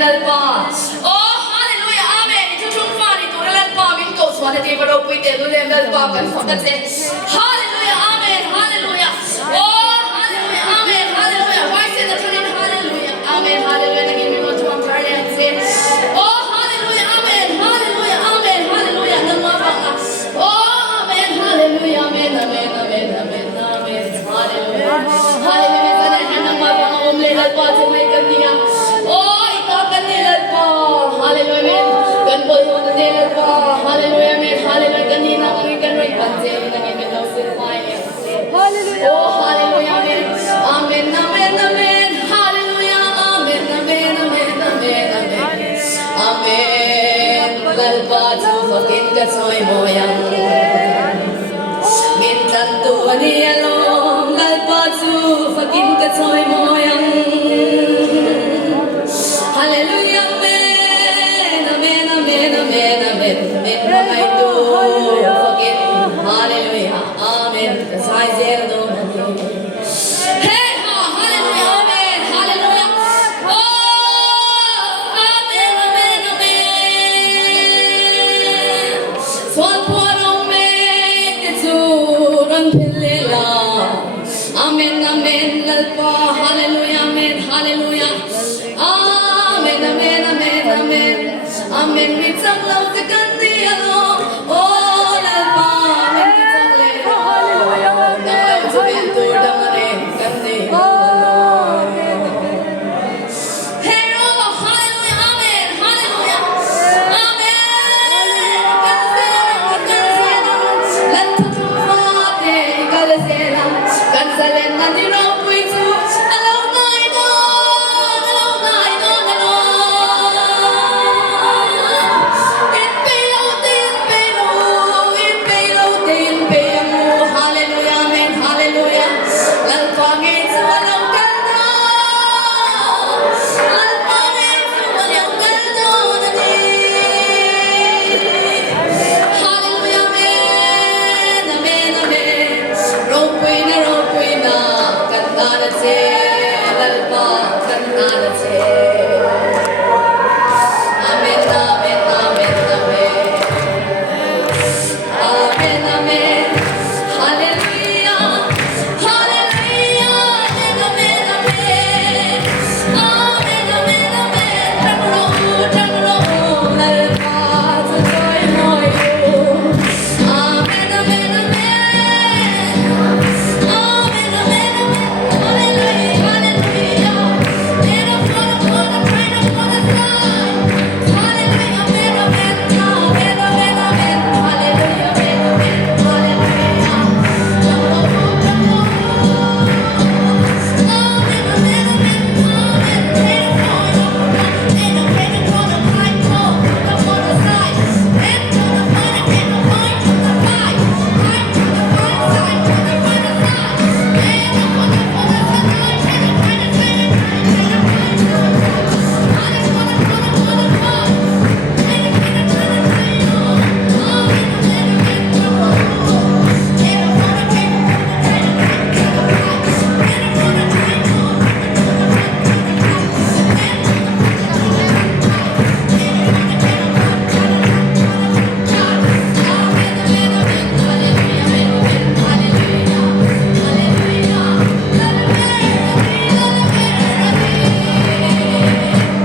lalpa. Oh, hallelujah, amen. Ito chung fan ito lalpa min ko so na tiba ro puite lulem lalpa kan fakat se. Hallelujah, amen, hallelujah. Oh, hallelujah, amen, hallelujah. Why say the tunin hallelujah, amen, hallelujah. Naging mi mo tuwang tarde se. Oh, hallelujah, amen, hallelujah, amen, hallelujah. Namawa ka. Oh, amen, hallelujah, amen, amen, amen, amen, amen. Hallelujah, hallelujah. Lalpa sa may kanya. Oh, ikaw kanilalpa. Hallelujah, amen. Ganbol mo na nilalpa. Hallelujah, amen. Hallelujah, kanina kami kanway pansin. Nangyamin daw sila. Hallelujah. Oh, hallelujah, amen. Amen, amen, amen. Hallelujah, amen, amen, amen, amen, amen. Amen. Lalpa sa fakin katsoy mo yang. Mintan tuwa niyalong. Lalpa sa fakin katsoy mo yang. Hallelujah, amen, amen, amen, amen, amen, amen. Makay to forget. Hallelujah, amen. Kasay zero na hey, hallelujah, amen, hallelujah. Oh, amen, amen, amen. Swan puarong me kitsuran pilila. Amen, amen, lalpa. Hallelujah, amen, hallelujah. Amen, amen, amen, amen. Amen, we tongue love to God,